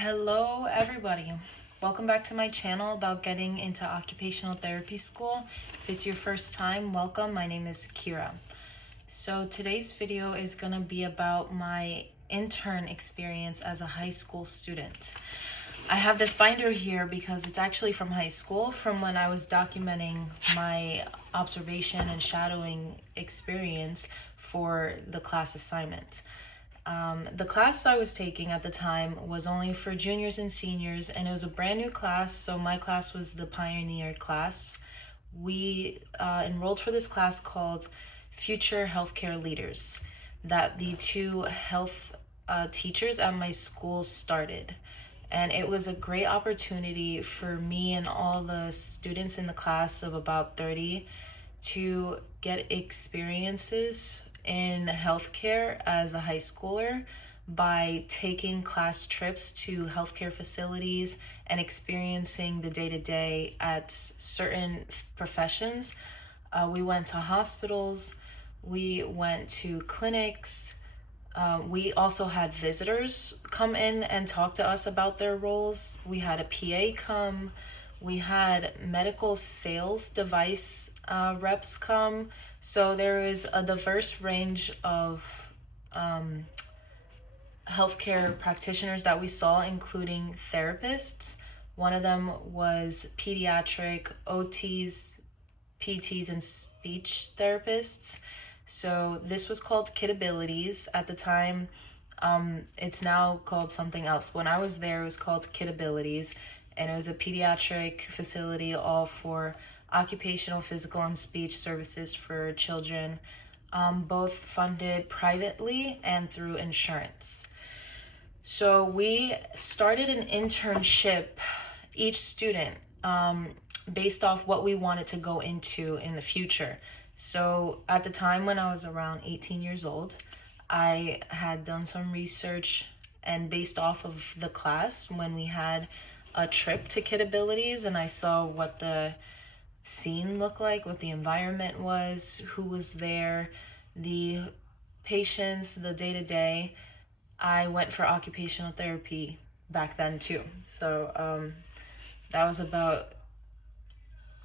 Hello everybody, welcome back to my channel about getting into occupational therapy school. If it's your first time, welcome. My name is Kira. So today's video is going to be about my intern experience as a high school student. I have this binder here because it's actually from high school, from when I was documenting my observation and shadowing experience for the class assignment. The class I was taking at the time was only for juniors and seniors, and it was a brand new class, so my class was the pioneer class. We enrolled for this class called Future Healthcare Leaders that the two health teachers at my school started. And it was a great opportunity for me and all the students in the class of about 30 to get experiences in healthcare as a high schooler by taking class trips to healthcare facilities and experiencing the day-to-day at certain professions. We went to hospitals, we went to clinics, we also had visitors come in and talk to us about their roles. We had a PA come, we had medical sales device reps come. So there is a diverse range of healthcare practitioners that we saw, including therapists. One of them was pediatric OTs, PTs, and speech therapists. So this was called Kid Abilities at the time. It's now called something else. When I was there, it was called Kid Abilities, and it was a pediatric facility all for occupational, physical, and speech services for children, both funded privately and through insurance. So we started an internship, each student, based off what we wanted to go into in the future. So at the time when I was around 18 years old, I had done some research, and based off of the class, when we had a trip to Kid Abilities and I saw what the scene looked like, what the environment was, who was there, the patients, the day-to-day, I went for occupational therapy back then too. So that was about,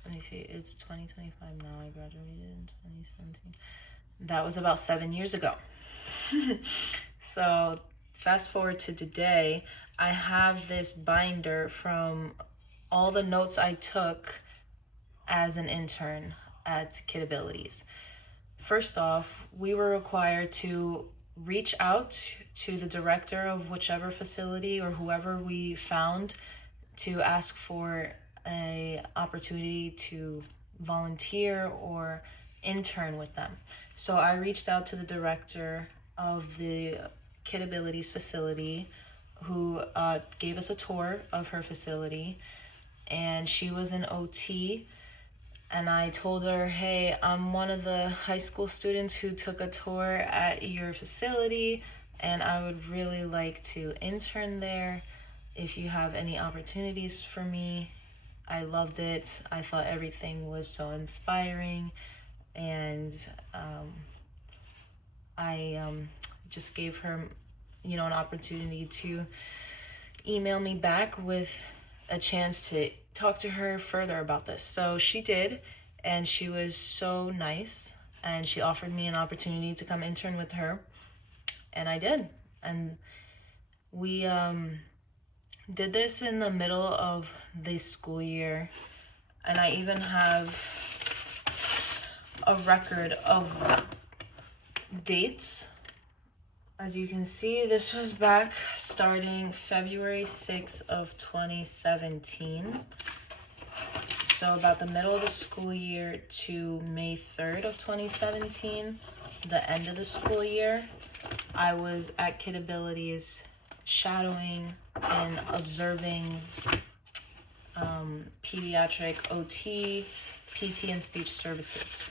let me see, it's 2025 now, I graduated in 2017. That was about 7 years ago. So fast forward to today, I have this binder from all the notes I took as an intern at Kid Abilities. First off, we were required to reach out to the director of whichever facility or whoever we found to ask for an opportunity to volunteer or intern with them. So I reached out to the director of the Kid Abilities facility, who gave us a tour of her facility, and she was an OT. And I told her, hey, I'm one of the high school students who took a tour at your facility, and I would really like to intern there. If you have any opportunities for me, I loved it. I thought everything was so inspiring, and I just gave her, an opportunity to email me back with a chance to talk to her further about this. So she did, and she was so nice, and she offered me an opportunity to come intern with her, and I did. And we did this in the middle of the school year, and I even have a record of dates. As you can see, this was back starting February 6th of 2017. So about the middle of the school year to May 3rd of 2017, the end of the school year, I was at Kid Abilities shadowing and observing pediatric OT, PT, and speech services.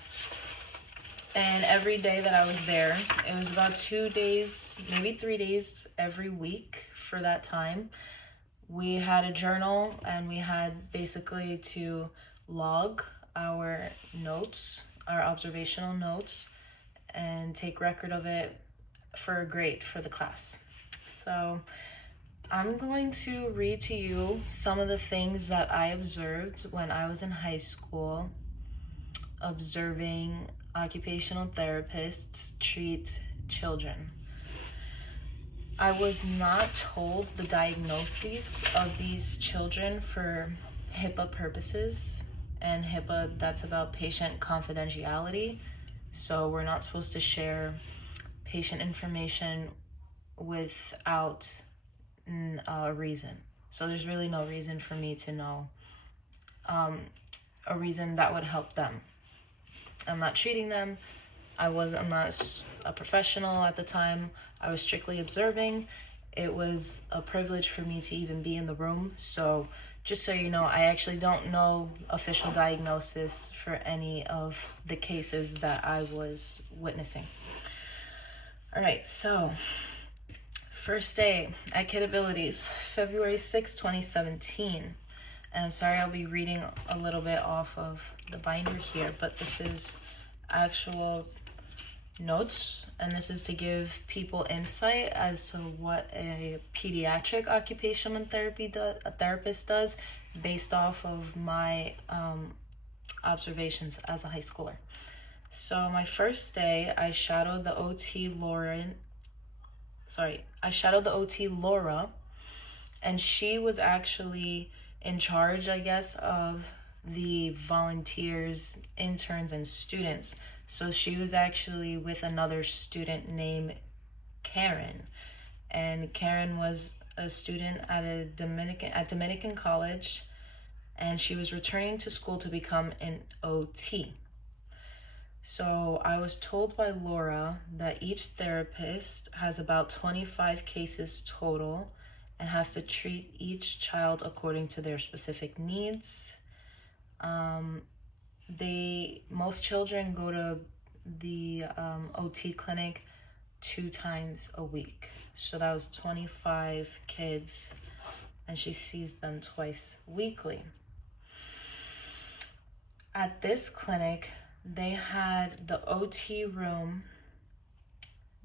And every day that I was there, it was about 2 days, maybe 3 days every week for that time. We had a journal, and we had basically to log our notes, our observational notes, and take record of it for a grade for the class. So I'm going to read to you some of the things that I observed when I was in high school, observing occupational therapists treat children. I was not told the diagnoses of these children for HIPAA purposes, and HIPAA, that's about patient confidentiality. So we're not supposed to share patient information without a reason. So there's really no reason for me to know a reason that would help them. I'm not treating them. I'm not a professional at the time. I was strictly observing. It was a privilege for me to even be in the room. So just so you know, I actually don't know official diagnosis for any of the cases that I was witnessing. All right, so first day at Kid Abilities, February 6, 2017. And I'm sorry, I'll be reading a little bit off of the binder here, but this is actual notes, and this is to give people insight as to what a pediatric occupational therapist does based off of my observations as a high schooler. So my first day, I shadowed the OT Laura, and she was actually in charge, I guess, of the volunteers, interns, and students. So she was actually with another student named Karen, and Karen was a student at Dominican College, and she was returning to school to become an OT. So I was told by Laura that each therapist has about 25 cases total and has to treat each child according to their specific needs. Most children go to the OT clinic 2 times a week. So that was 25 kids, and she sees them twice weekly. At this clinic, they had the OT room,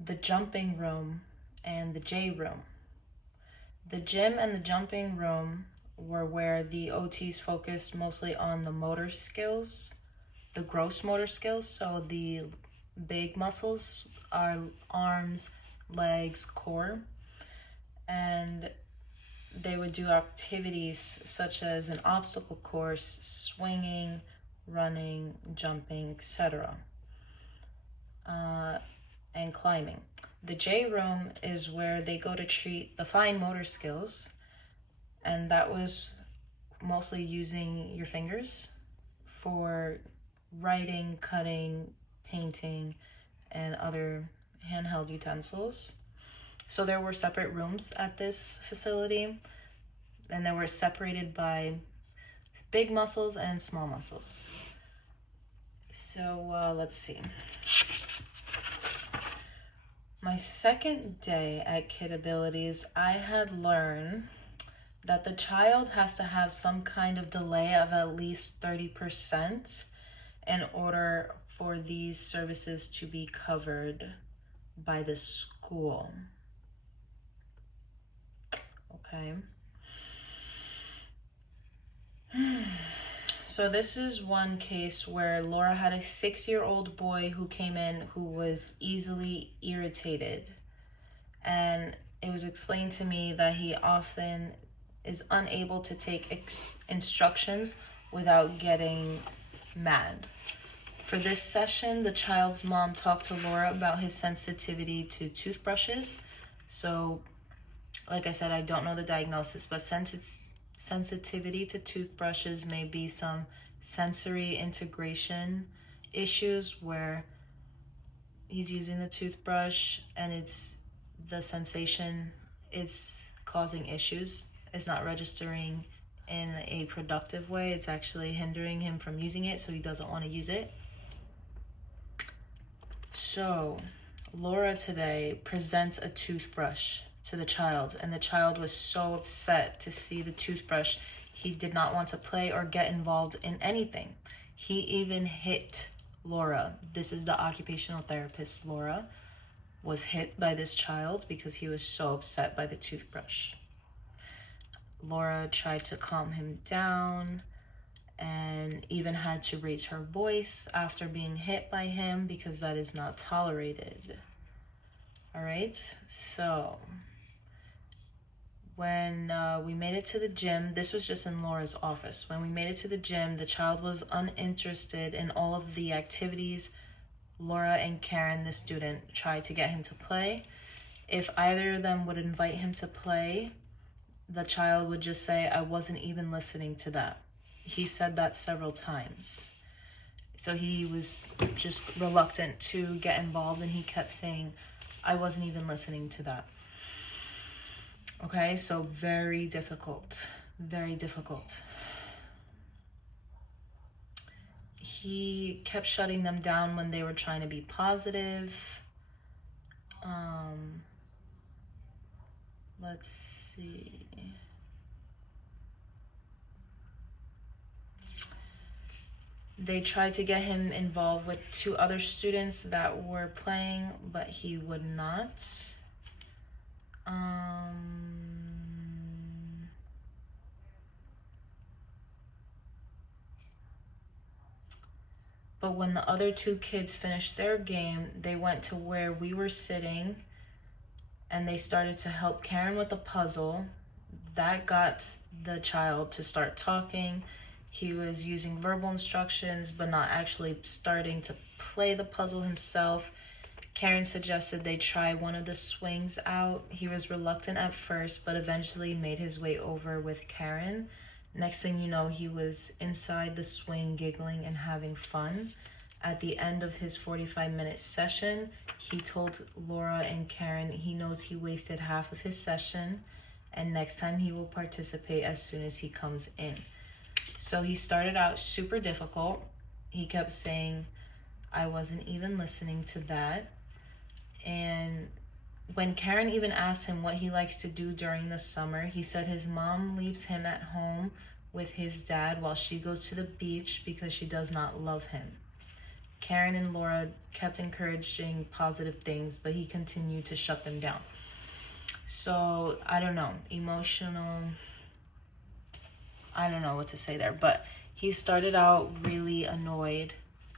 the jumping room, and the J room. The gym and the jumping room were where the OTs focused mostly on the motor skills, the gross motor skills. So the big muscles are arms, legs, core. And they would do activities such as an obstacle course, swinging, running, jumping, etc. And climbing. The J room is where they go to treat the fine motor skills, and that was mostly using your fingers for writing, cutting, painting, and other handheld utensils. So there were separate rooms at this facility, and they were separated by big muscles and small muscles. So let's see. My second day at Kid Abilities, I had learned that the child has to have some kind of delay of at least 30% in order for these services to be covered by the school. Okay. So this is one case where Laura had a 6-year-old boy who came in who was easily irritated. And it was explained to me that he often is unable to take instructions without getting mad. For this session, the child's mom talked to Laura about his sensitivity to toothbrushes. So, like I said, I don't know the diagnosis, but sensitivity to toothbrushes may be some sensory integration issues where he's using the toothbrush and it's the sensation is causing issues. It's not registering in a productive way. It's actually hindering him from using it, so he doesn't want to use it. So Laura today presents a toothbrush to the child, and the child was so upset to see the toothbrush. He did not want to play or get involved in anything. He even hit Laura. This is the occupational therapist. Laura was hit by this child because he was so upset by the toothbrush. Laura tried to calm him down and even had to raise her voice after being hit by him because that is not tolerated. All right, so when we made it to the gym, this was just in Laura's office. When we made it to the gym, the child was uninterested in all of the activities Laura and Karen, the student, tried to get him to play. If either of them would invite him to play, the child would just say, "I wasn't even listening to that." He said that several times. So he was just reluctant to get involved, and he kept saying, "I wasn't even listening to that." Okay, so very difficult, very difficult. He kept shutting them down when they were trying to be positive. Let's see. They tried to get him involved with 2 other students that were playing, but he would not. But when the other 2 kids finished their game, they went to where we were sitting and they started to help Karen with a puzzle. That got the child to start talking. He was using verbal instructions, but not actually starting to play the puzzle himself. Karen suggested they try one of the swings out. He was reluctant at first, but eventually made his way over with Karen. Next thing you know, he was inside the swing, giggling and having fun. At the end of his 45-minute session, he told Laura and Karen he knows he wasted half of his session, and next time he will participate as soon as he comes in. So he started out super difficult. He kept saying, "I wasn't even listening to that." And when Karen even asked him what he likes to do during the summer, he said his mom leaves him at home with his dad while she goes to the beach because she does not love him. Karen and Laura kept encouraging positive things, but he continued to shut them down. So, I don't know, emotional, I don't know what to say there, but he started out really annoyed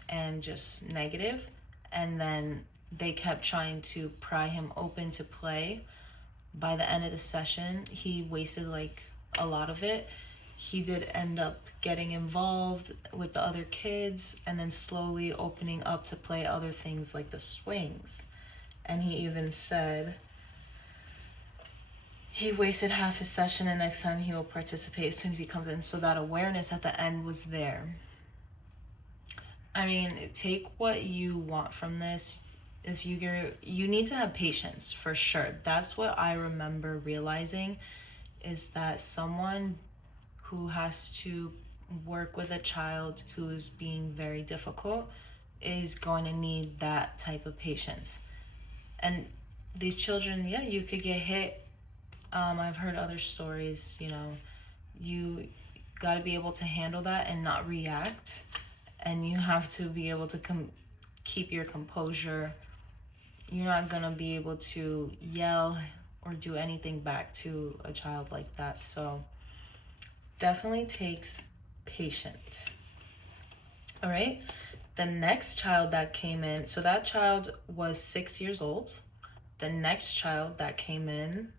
and just negative, and then they kept trying to pry him open to play. By the end of the session, he wasted like a lot of it. He did end up getting involved with the other kids and then slowly opening up to play other things like the swings. And he even said he wasted half his session and next time he will participate as soon as he comes in. So that awareness at the end was there. I mean, take what you want from this. If you need to have patience for sure. That's what I remember realizing, is that someone who has to work with a child who's being very difficult is going to need that type of patience. And these children, yeah, you could get hit. I've heard other stories, you got to be able to handle that and not react. And you have to be able to keep your composure. You're not going to be able to yell or do anything back to a child like that. So definitely takes patience. All right. The next child that came in, so that child was 6 years old. The next child that came in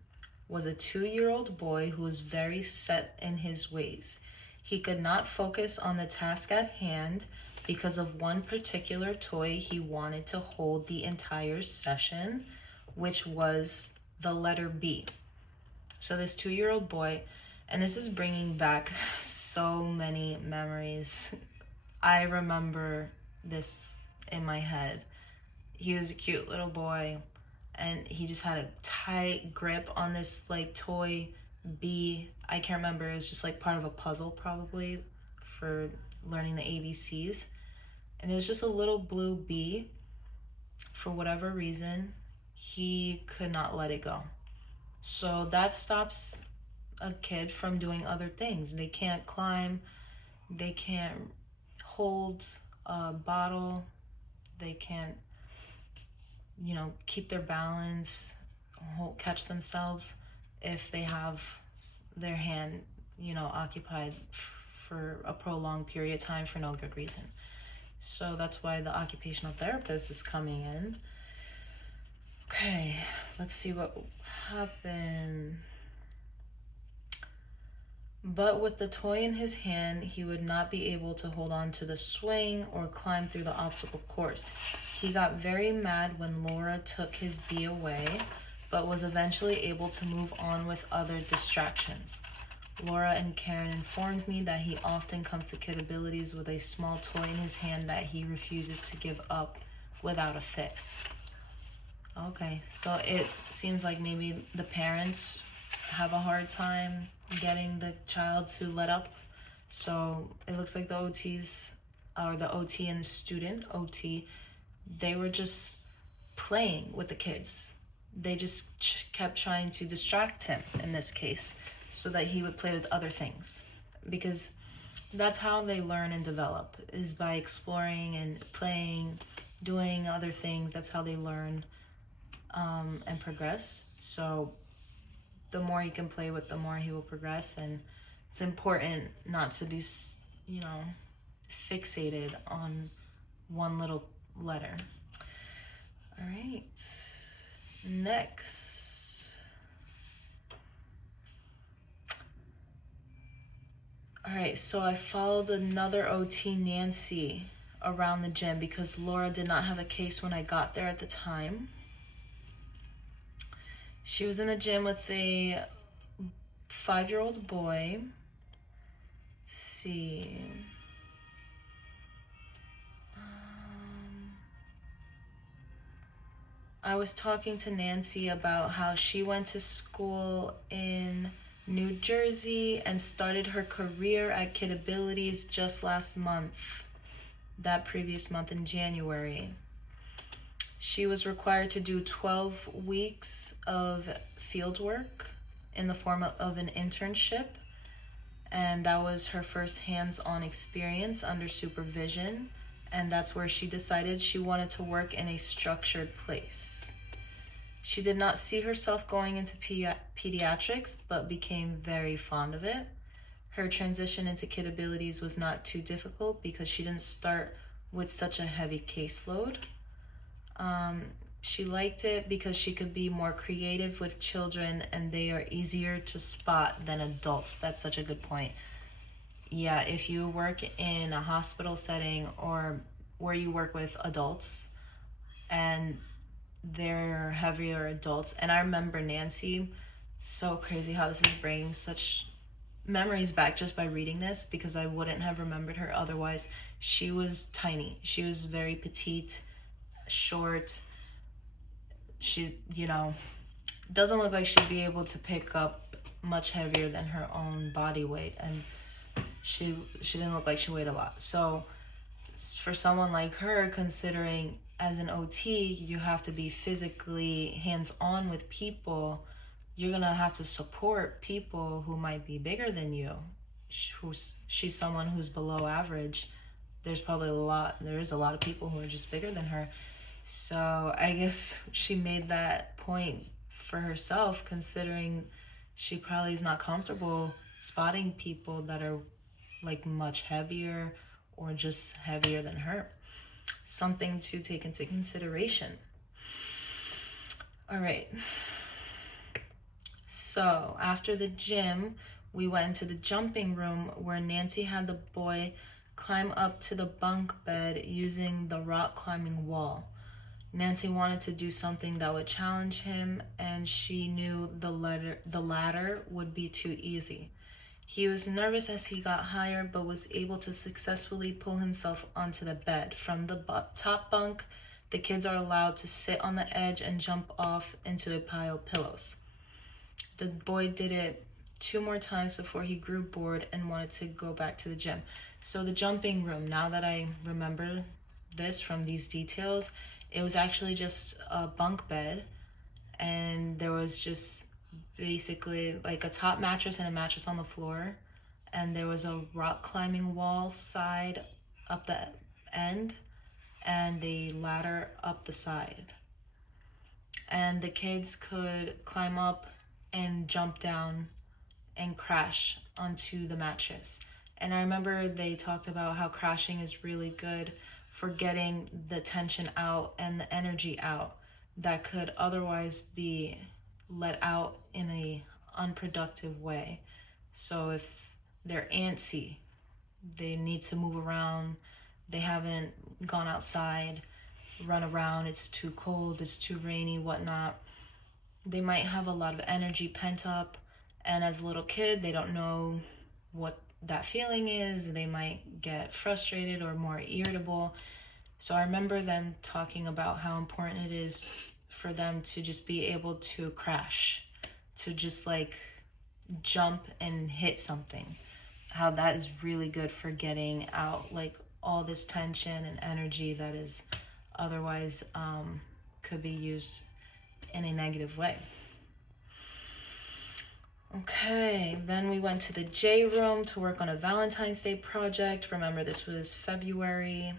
was a 2-year-old boy who was very set in his ways. He could not focus on the task at hand because of one particular toy he wanted to hold the entire session, which was the letter B. So this 2-year-old boy, and this is bringing back so many memories. I remember this in my head. He was a cute little boy, and he just had a tight grip on this like toy B. I can't remember, it was just like part of a puzzle probably for learning the ABCs. And it was just a little blue bee. For whatever reason, he could not let it go. So that stops a kid from doing other things. They can't climb, they can't hold a bottle, they can't, keep their balance, catch themselves if they have their hand, occupied for a prolonged period of time for no good reason. So that's why the occupational therapist is coming in. Okay, let's see what happened. But with the toy in his hand, he would not be able to hold on to the swing or climb through the obstacle course. He got very mad when Laura took his bee away, but was eventually able to move on with other distractions. Laura and Karen informed me that he often comes to Kid Abilities with a small toy in his hand that he refuses to give up without a fit. Okay, so it seems like maybe the parents have a hard time getting the child to let up. So it looks like the OTs, or the OT and the student, OT, they were just playing with the kids. They just kept trying to distract him in this case so that he would play with other things. Because that's how they learn and develop, is by exploring and playing, doing other things. That's how they learn and progress. So the more he can play with, the more he will progress. And it's important not to be, fixated on one little letter. All right, next. All right, so I followed another OT, Nancy, around the gym because Laura did not have a case when I got there at the time. She was in the gym with a 5-year-old boy. Let's see. I was talking to Nancy about how she went to school in New Jersey and started her career at Kid Abilities just last month, that previous month in January. She was required to do 12 weeks of field work in the form of an internship, and that was her first hands-on experience under supervision, and that's where she decided she wanted to work in a structured place. She did not see herself going into pediatrics, but became very fond of it. Her transition into Kid Abilities was not too difficult because she didn't start with such a heavy caseload. She liked it because she could be more creative with children and they are easier to spot than adults. That's such a good point. Yeah, if you work in a hospital setting or where you work with adults and they're heavier adults, and I remember Nancy, so crazy how this is bringing such memories back just by reading this, because I wouldn't have remembered her otherwise. She was tiny. She was very petite, short. She, doesn't look like she'd be able to pick up much heavier than her own body weight, and she didn't look like she weighed a lot. So for someone like her, considering as an OT, you have to be physically hands-on with people, you're gonna have to support people who might be bigger than you. She's someone who's below average. There is a lot of people who are just bigger than her. So I guess she made that point for herself, considering she probably is not comfortable spotting people that are like much heavier or just heavier than her. Something to take into consideration. All right. So after the gym, we went into the jumping room where Nancy had the boy climb up to the bunk bed using the rock climbing wall. Nancy wanted to do something that would challenge him, and she knew the ladder would be too easy. He was nervous as he got higher, but was able to successfully pull himself onto the bed. From the top bunk, the kids are allowed to sit on the edge and jump off into a pile of pillows. The boy did it 2 more times before he grew bored and wanted to go back to the gym. So the jumping room, now that I remember this from these details, it was actually just a bunk bed, and there was just basically like a top mattress and a mattress on the floor, and there was a rock climbing wall side up the end and a ladder up the side, and the kids could climb up and jump down and crash onto the mattress. And I remember they talked about how crashing is really good for getting the tension out and the energy out that could otherwise be let out in a unproductive way. So if they're antsy, they need to move around, they haven't gone outside, run around, it's too cold, it's too rainy, whatnot, they might have a lot of energy pent up, and as a little kid, they don't know what that feeling is. They might get frustrated or more irritable. So I remember them talking about how important it is for them to just be able to crash, to just like jump and hit something. How that is really good for getting out like all this tension and energy that is otherwise could be used in a negative way. Okay, then we went to the J room to work on a Valentine's Day project. Remember, this was February.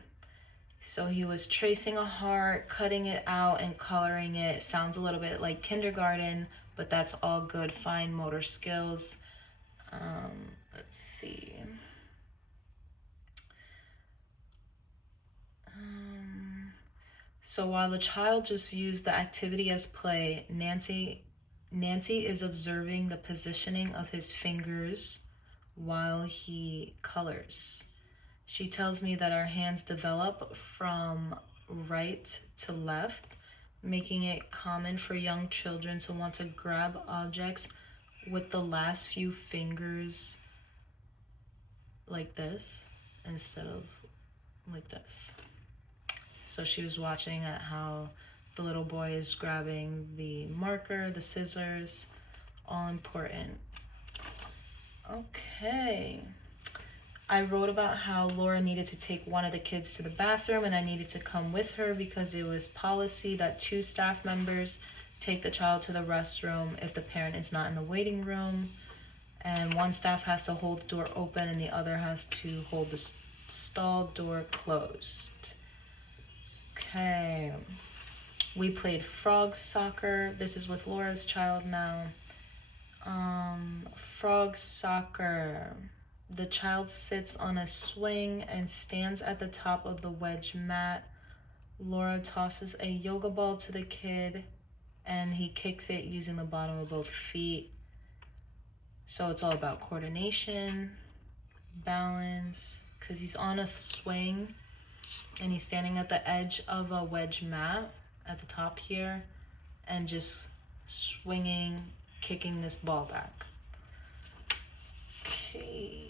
So he was tracing a heart, cutting it out and coloring it. Sounds a little bit like kindergarten, but that's all good, fine motor skills. Let's see. So while the child just views the activity as play, Nancy is observing the positioning of his fingers while he colors. She tells me that our hands develop from right to left, making it common for young children to want to grab objects with the last few fingers like this instead of like this. So she was watching at how the little boy is grabbing the marker, the scissors, all important. Okay. I wrote about how Laura needed to take one of the kids to the bathroom and I needed to come with her because it was policy that 2 staff members take the child to the restroom if the parent is not in the waiting room. And one staff has to hold the door open and the other has to hold the stall door closed. Okay. We played frog soccer. This is with Laura's child now. Frog soccer. The child sits on a swing and stands at the top of the wedge mat. Laura tosses a yoga ball to the kid and he kicks it using the bottom of both feet. So it's all about coordination, balance, because he's on a swing and he's standing at the edge of a wedge mat at the top here and just swinging, kicking this ball back. Okay.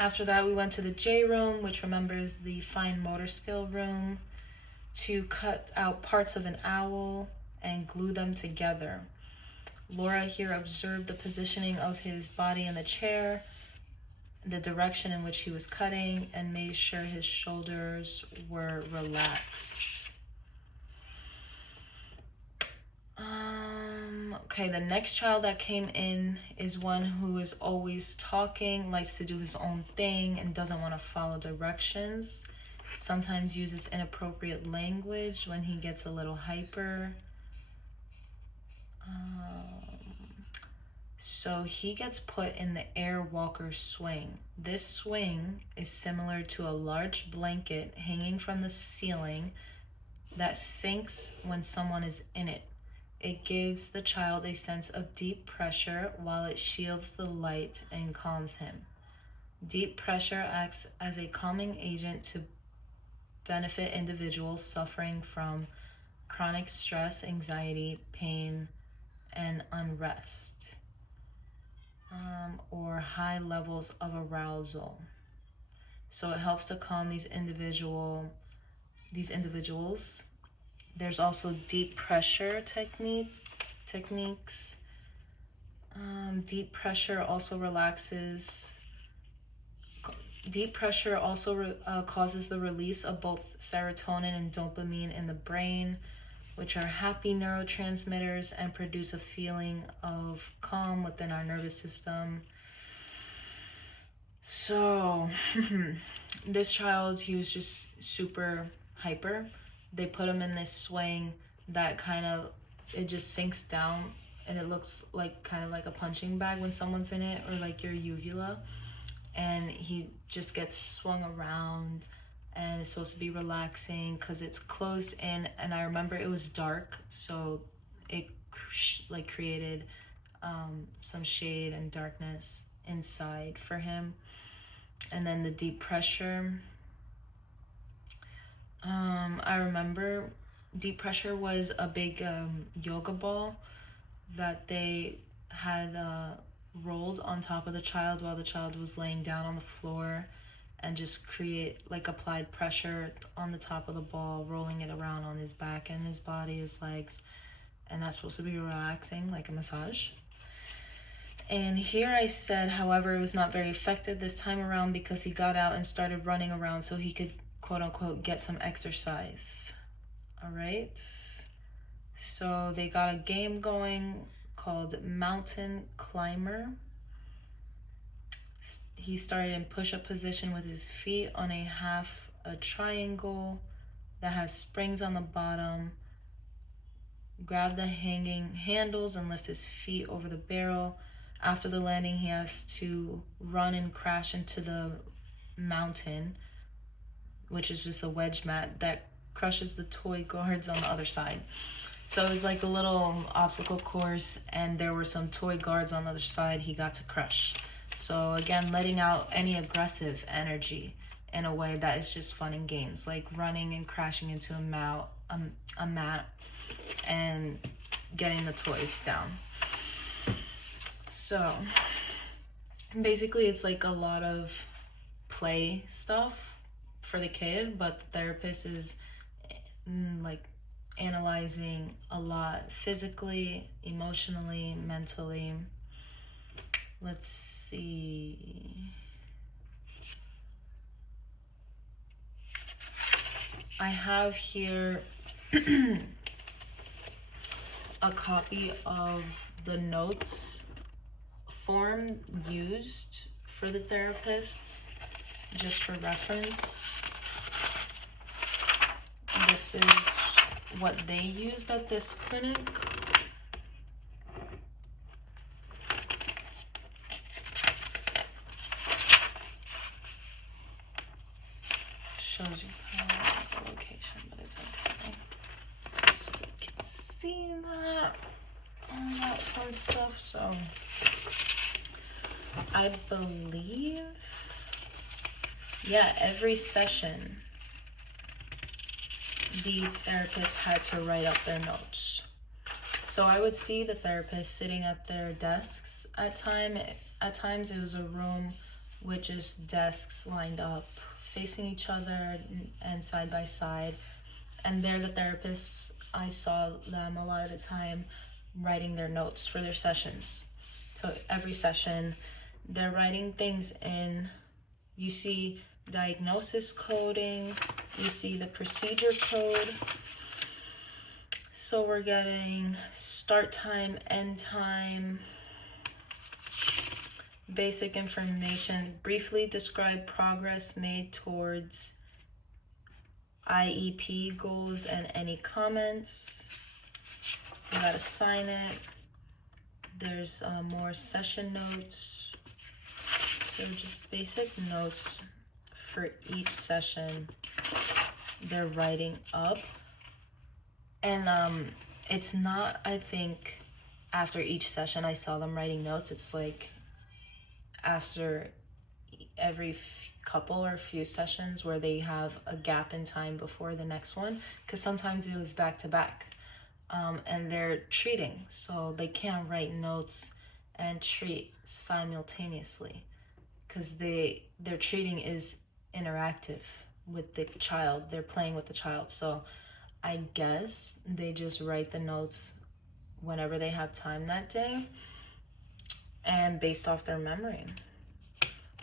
After that, we went to the J room, which remembers the fine motor skill room, to cut out parts of an owl and glue them together. Laura here observed the positioning of his body in the chair, the direction in which he was cutting, and made sure his shoulders were relaxed. Okay, the next child that came in is one who is always talking, likes to do his own thing, and doesn't want to follow directions. Sometimes uses inappropriate language when he gets a little hyper. So he gets put in the air walker swing. This swing is similar to a large blanket hanging from the ceiling that sinks when someone is in it. It gives the child a sense of deep pressure while it shields the light and calms him. Deep pressure acts as a calming agent to benefit individuals suffering from chronic stress, anxiety, pain, and unrest, or high levels of arousal. So it helps to calm these individuals. There's also deep pressure techniques. Deep pressure also relaxes. Deep pressure also causes the release of both serotonin and dopamine in the brain, which are happy neurotransmitters and produce a feeling of calm within our nervous system. So this child, he was just super hyper. They put him in this swing that it just sinks down and it looks like kind of like a punching bag when someone's in it, or like your uvula, and he just gets swung around, and it's supposed to be relaxing because it's closed in. And I remember it was dark, so it like created some shade and darkness inside for him. And then the deep pressure, I remember deep pressure was a big yoga ball that they had rolled on top of the child while the child was laying down on the floor, and just create like applied pressure on the top of the ball, rolling it around on his back and his body, his legs, and that's supposed to be relaxing, like a massage. And here I said, however, it was not very effective this time around because he got out and started running around so he could, quote unquote, get some exercise. All right. So they got a game going called Mountain Climber. He started in push-up position with his feet on a triangle that has springs on the bottom. Grab the hanging handles and lift his feet over the barrel. After the landing, he has to run and crash into the mountain, which is just a wedge mat that crushes the toy guards on the other side. So it was like a little obstacle course, and there were some toy guards on the other side he got to crush. So again, letting out any aggressive energy in a way that is just fun and games, like running and crashing into a mat and getting the toys down. So basically it's like a lot of play stuff for the kid, but the therapist is like analyzing a lot physically, emotionally, mentally. Let's see. I have here a copy of the notes form used for the therapists, just for reference. This is what they used at this clinic. Shows you kind of like the location, but it's okay. So you can see that, all that fun stuff. So I believe, yeah, every session the therapist had to write up their notes. So I would see the therapist sitting at their desks at times it was a room with just desks lined up facing each other and side by side, and they're the therapists. I saw them a lot of the time writing their notes for their sessions. So every session they're writing things in. You see diagnosis coding, you see the procedure code. So we're getting start time, end time, basic information, briefly describe progress made towards IEP goals and any comments. You gotta sign it. There's more session notes. So just basic notes for each session they're writing up. And it's not, I think, after each session I saw them writing notes. It's like after every couple or few sessions where they have a gap in time before the next one, because sometimes it was back to back. And they're treating, so they can't write notes and treat simultaneously, because their treating is interactive with the child. They're playing with the child. So I guess they just write the notes whenever they have time that day and based off their memory.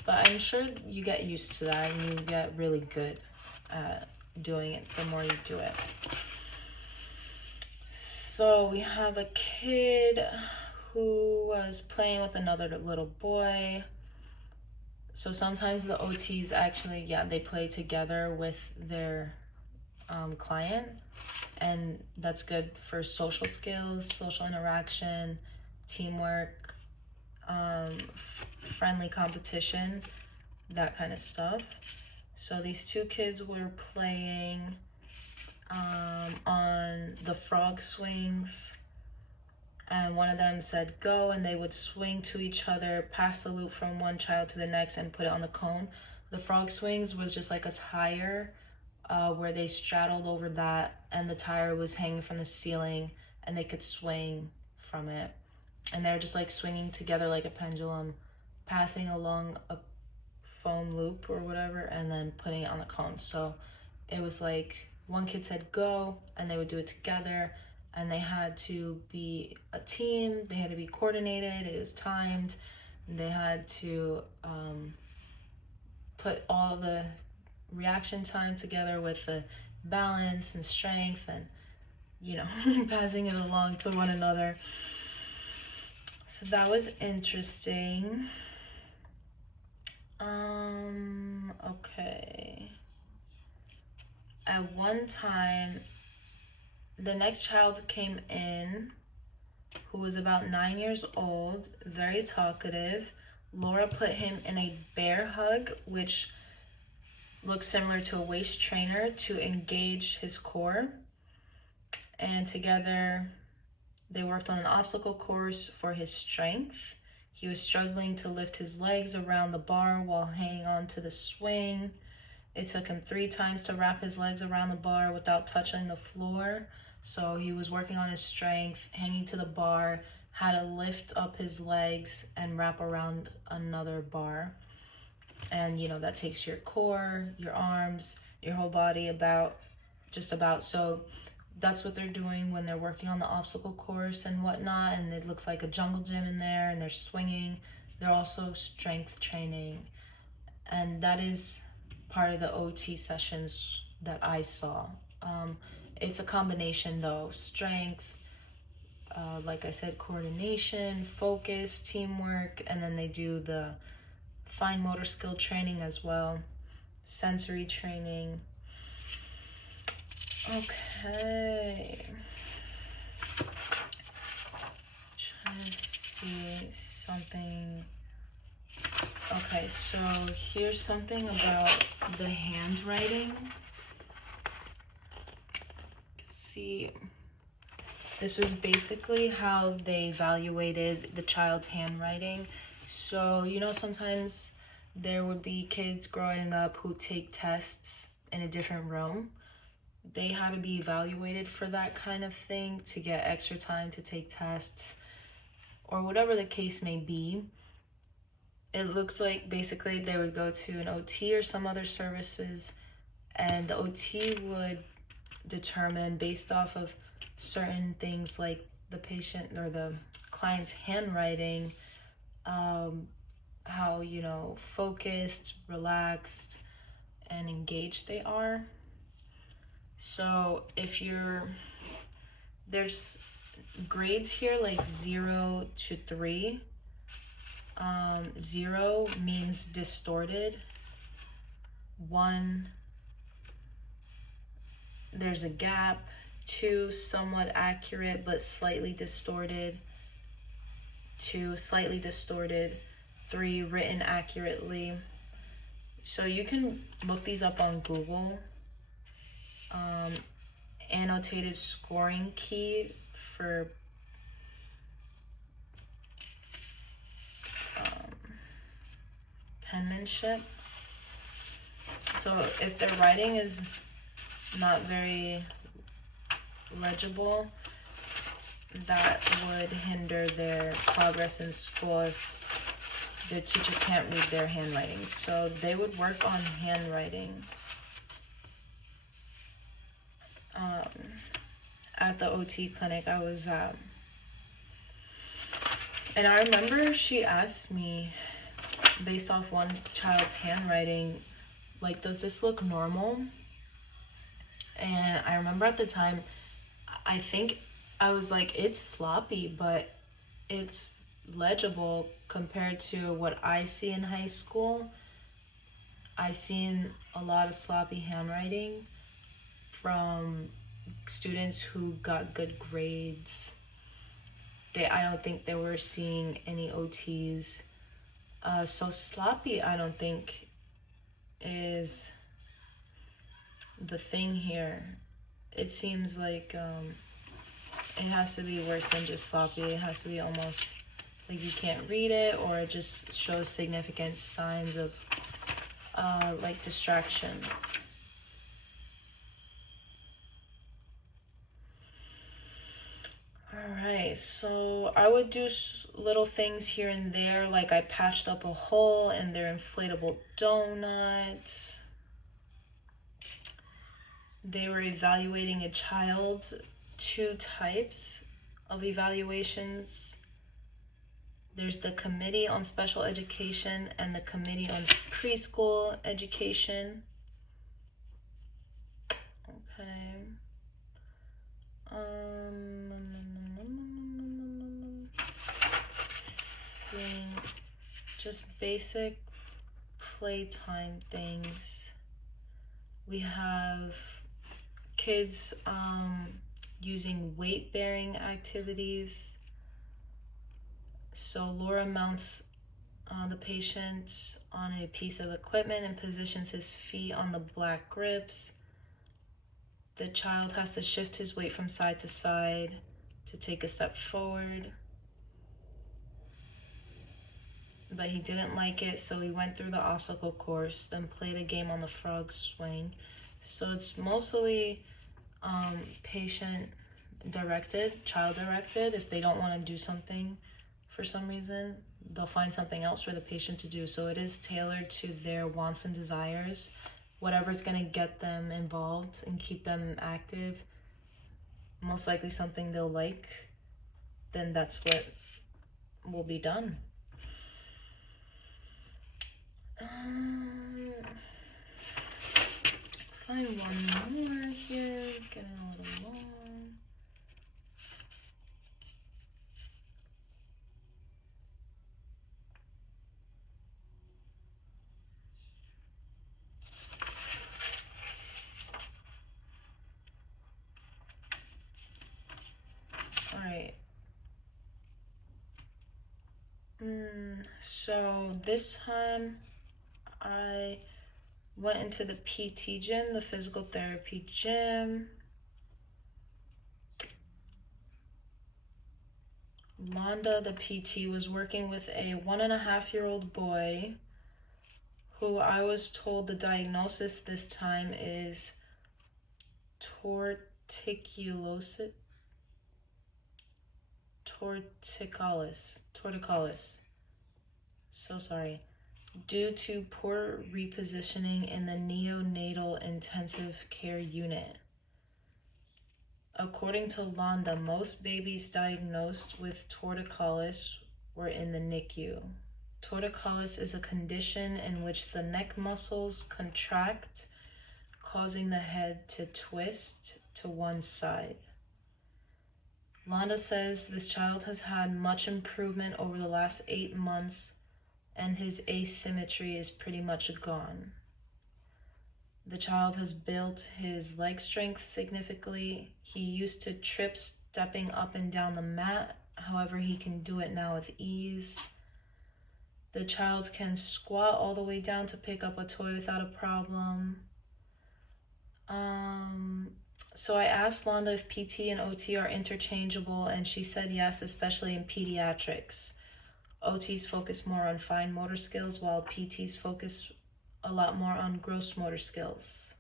But I'm sure you get used to that and you get really good at doing it the more you do it. So we have a kid who was playing with another little boy. So sometimes the OTs actually, they play together with their client, and that's good for social skills, social interaction, teamwork, friendly competition, that kind of stuff. So these two kids were playing on the frog swings, and one of them said go, and they would swing to each other, pass the loop from one child to the next, and put it on the cone. The frog swings was just like a tire where they straddled over that, and the tire was hanging from the ceiling, and they could swing from it. And they were just like swinging together like a pendulum, passing along a foam loop or whatever, and then putting it on the cone. So it was like one kid said go, and they would do it together, and they had to be a team, they had to be coordinated, it was timed, and they had to put all the reaction time together with the balance and strength and, you know, passing it along to one another. So that was interesting. Okay. At one time, the next child came in who was about 9 years old, very talkative. Laura put him in a bear hug, which looks similar to a waist trainer, to engage his core. And together they worked on an obstacle course for his strength. He was struggling to lift his legs around the bar while hanging on to the swing. It took him 3 times to wrap his legs around the bar without touching the floor. So he was working on his strength, hanging to the bar, had to lift up his legs and wrap around another bar. And, you know, that takes your core, your arms, your whole body just about. So that's what they're doing when they're working on the obstacle course and whatnot. And it looks like a jungle gym in there, and they're swinging. They're also strength training. And that is part of the OT sessions that I saw. It's a combination though, strength, like I said, coordination, focus, teamwork, and then they do the fine motor skill training as well, sensory training. Okay. Trying to see something. Okay, so here's something about the handwriting. See, this was basically how they evaluated the child's handwriting. So, you know, sometimes there would be kids growing up who take tests in a different room. They had to be evaluated for that kind of thing, to get extra time to take tests or whatever the case may be. It looks like basically they would go to an OT or some other services, and the OT would determine based off of certain things like the patient or the client's handwriting, how, you know, focused, relaxed, and engaged they are. So if there's grades here like 0 to 3. 0 means distorted. 1, there's a gap. 2, somewhat accurate but slightly distorted. 2, slightly distorted. 3, written accurately. So you can look these up on Google. Annotated scoring key for penmanship. So if their writing is not very legible, that would hinder their progress in school if the teacher can't read their handwriting. So they would work on handwriting at the OT clinic I was at. And I remember she asked me, based off one child's handwriting, like, does this look normal? And I remember at the time, I think I was like, it's sloppy, but it's legible compared to what I see in high school. I've seen a lot of sloppy handwriting from students who got good grades I don't think they were seeing any OTs. So sloppy, I don't think is the thing here. It seems like it has to be worse than just sloppy. It has to be almost like you can't read it, or it just shows significant signs of like distraction. Alright, so I would do little things here and there, like I patched up a hole in their inflatable donuts. They were evaluating a child's 2 types of evaluations. There's the Committee on Special Education and the Committee on Preschool Education. Okay. Just basic playtime things. We have kids using weight-bearing activities. So Laura mounts the patient on a piece of equipment and positions his feet on the black grips. The child has to shift his weight from side to side to take a step forward. But he didn't like it, so he went through the obstacle course, then played a game on the frog swing. So it's mostly patient directed, child directed. If they don't want to do something for some reason, they'll find something else for the patient to do. So it is tailored to their wants and desires. Whatever's going to get them involved and keep them active, most likely something they'll like, then that's what will be done. Find one more here, getting a little long. All right. So this time I went into the PT gym, the physical therapy gym. Londa, the PT, was working with a 1.5-year-old boy who I was told the diagnosis this time is torticollis. So sorry. Due to poor repositioning in the neonatal intensive care unit. According to Londa, most babies diagnosed with torticollis were in the NICU. Torticollis is a condition in which the neck muscles contract, causing the head to twist to one side. Londa says this child has had much improvement over the last 8 months, and his asymmetry is pretty much gone. The child has built his leg strength significantly. He used to trip stepping up and down the mat. However, he can do it now with ease. The child can squat all the way down to pick up a toy without a problem. So I asked Londa if PT and OT are interchangeable, and she said yes, especially in pediatrics. OTs focus more on fine motor skills, while PTs focus a lot more on gross motor skills.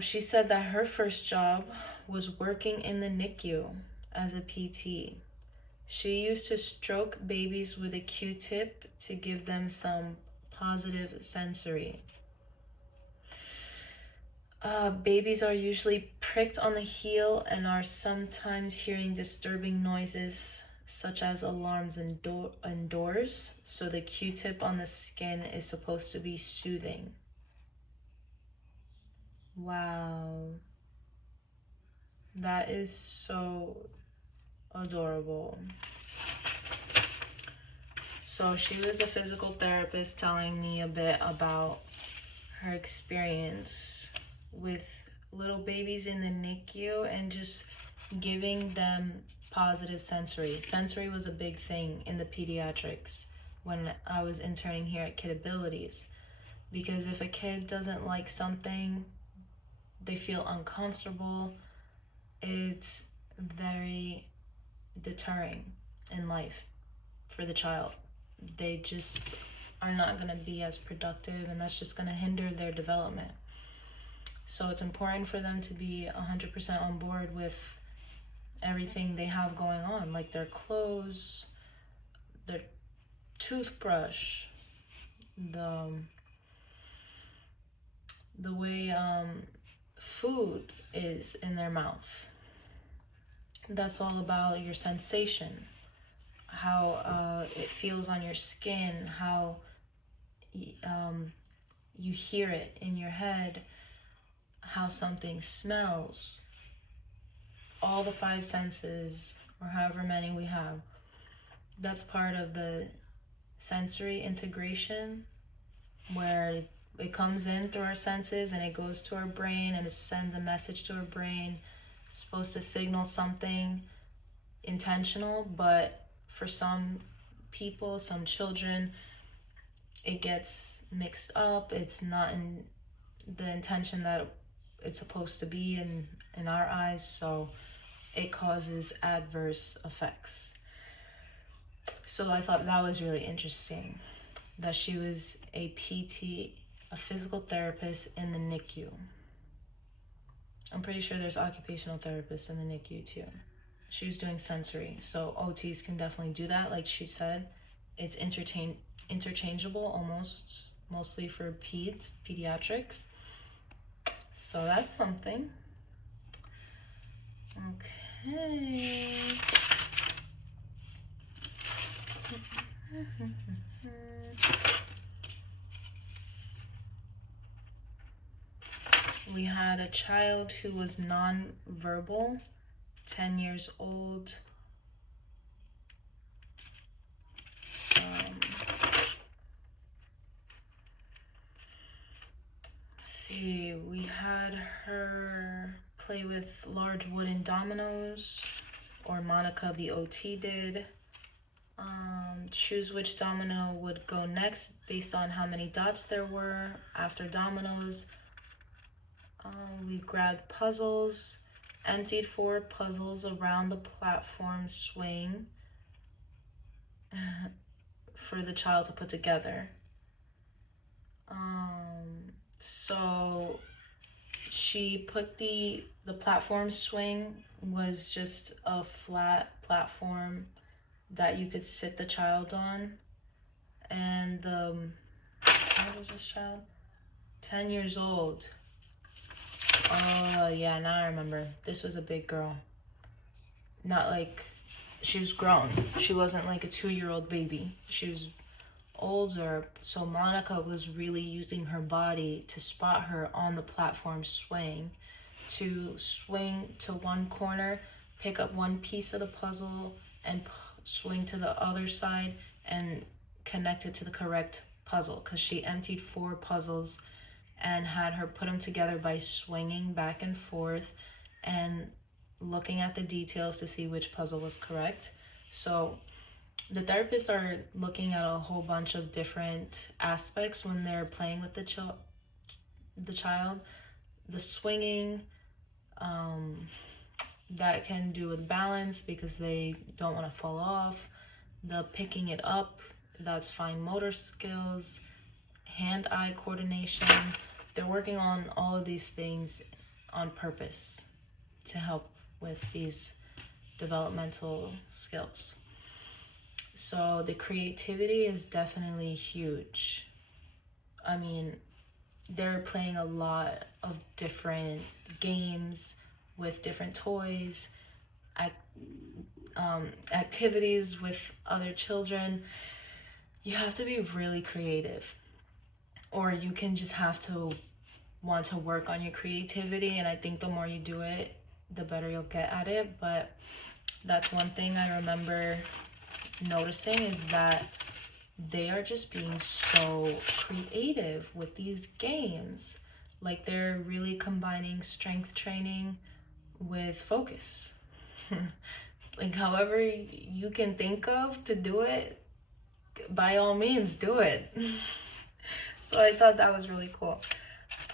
She said that her first job was working in the NICU as a PT. She used to stroke babies with a Q-tip to give them some positive sensory. Babies are usually pricked on the heel and are sometimes hearing disturbing noises such as alarms and doors, so the Q-tip on the skin is supposed to be soothing. Wow. That is so adorable. So she was a physical therapist telling me a bit about her experience with little babies in the NICU and just giving them positive sensory. Sensory was a big thing in the pediatrics when I was interning here at Kid Abilities, because if a kid doesn't like something, they feel uncomfortable, it's very deterring in life for the child. They just are not going to be as productive, and that's just going to hinder their development. So it's important for them to be 100% on board with everything they have going on, like their clothes, their toothbrush, the way food is in their mouth. That's all about your sensation, how it feels on your skin, how you hear it in your head, how something smells. All the 5 senses, or however many we have, that's part of the sensory integration, where it comes in through our senses and it goes to our brain and it sends a message to our brain. It's supposed to signal something intentional, but for some people, some children, it gets mixed up. It's not in the intention that it's supposed to be in our eyes, so it causes adverse effects. So I thought that was really interesting, that she was a PT, a physical therapist in the NICU. I'm pretty sure there's occupational therapists in the NICU too. She was doing sensory, so OTs can definitely do that. Like she said, it's interchangeable almost, mostly for pediatrics. So that's something. Okay. We had a child who was non-verbal, 10 years old. Let's see, we had her play with large wooden dominoes, or Monica, the OT, did. Choose which domino would go next based on how many dots there were. After dominoes, we grabbed puzzles, emptied 4 puzzles around the platform swing for the child to put together. So she put the platform swing was just a flat platform that you could sit the child on, and how old was this child? 10 years old. Oh yeah, now I remember. This was a big girl. Not like, she was grown. She wasn't like a 2-year-old baby. She was older. So Monica was really using her body to spot her on the platform swing, to swing to one corner, pick up one piece of the puzzle, and swing to the other side and connect it to the correct puzzle, because she emptied 4 puzzles and had her put them together by swinging back and forth and looking at the details to see which puzzle was correct. So the therapists are looking at a whole bunch of different aspects when they're playing with the child. The swinging, that can do with balance because they don't want to fall off. The picking it up, that's fine motor skills, hand-eye coordination. They're working on all of these things on purpose to help with these developmental skills. So the creativity is definitely huge. I mean, they're playing a lot of different games with different toys, activities with other children. You have to be really creative, or you can just have to want to work on your creativity, and I think the more you do it, the better you'll get at it. But that's one thing I remember noticing, is that they are just being so creative with these games. Like, they're really combining strength training with focus. Like, however you can think of to do it, by all means, do it. So I thought that was really cool.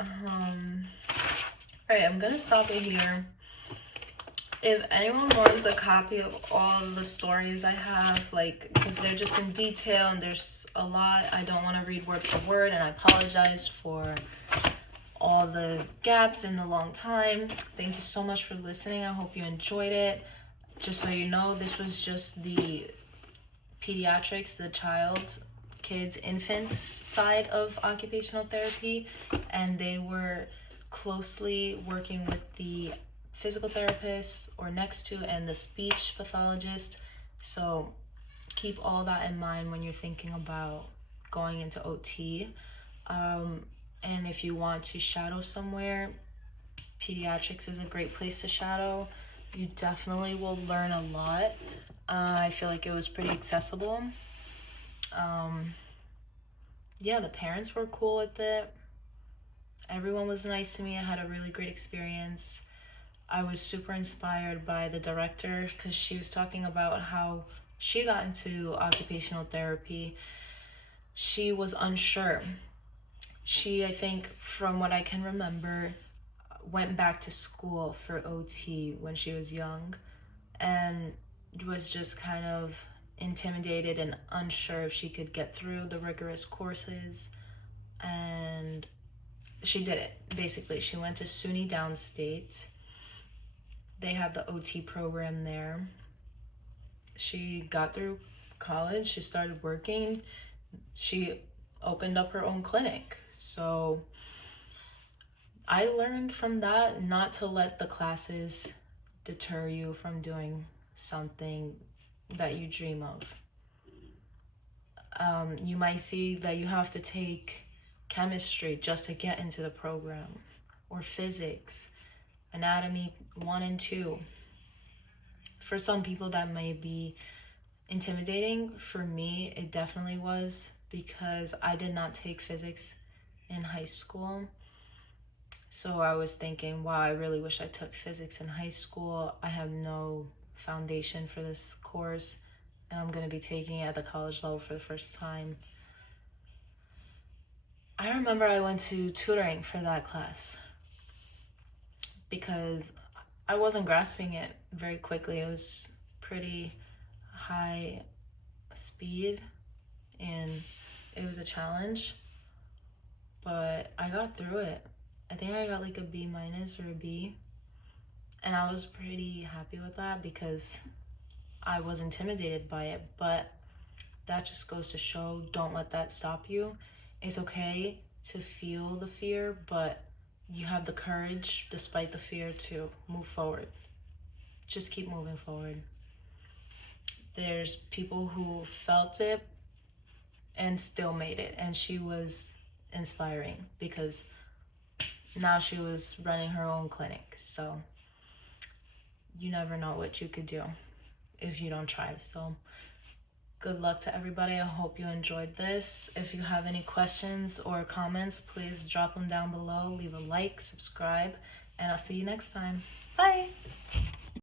Alright, I'm gonna stop it here. If anyone wants a copy of all the stories I have, like, because they're just in detail and there's a lot, I don't want to read word for word, and I apologize for all the gaps in the long time. Thank you so much for listening. I hope you enjoyed it. Just so you know, this was just the pediatrics, the kids, infants side of occupational therapy, and they were closely working with the physical therapist or next to, and the speech pathologist. So keep all that in mind when you're thinking about going into OT. And if you want to shadow somewhere, pediatrics is a great place to shadow. You definitely will learn a lot. I feel like it was pretty accessible. Yeah, the parents were cool with it. Everyone was nice to me. I had a really great experience. I was super inspired by the director because she was talking about how she got into occupational therapy. She was unsure. She, I think, from what I can remember, went back to school for OT when she was young and was just kind of intimidated and unsure if she could get through the rigorous courses. And she did it, basically. She went to SUNY Downstate. They have the OT program there. She got through college. She started working. She opened up her own clinic. So I learned from that not to let the classes deter you from doing something that you dream of. You might see that you have to take chemistry just to get into the program, or physics, anatomy 1 and 2. For some people that may be intimidating. For me, it definitely was, because I did not take physics in high school. So I was thinking, wow, I really wish I took physics in high school. I have no foundation for this course, and I'm going to be taking it at the college level for the first time. I remember I went to tutoring for that class because I wasn't grasping it very quickly. It was pretty high speed and it was a challenge, but I got through it. I think I got like a B- or a B, and I was pretty happy with that because I was intimidated by it. But that just goes to show, don't let that stop you. It's okay to feel the fear, but you have the courage despite the fear to move forward. Just keep moving forward. There's people who felt it and still made it, and she was inspiring because now she was running her own clinic. So you never know what you could do if you don't try. So good luck to everybody. I hope you enjoyed this. If you have any questions or comments, please drop them down below. Leave a like, subscribe, and I'll see you next time. Bye.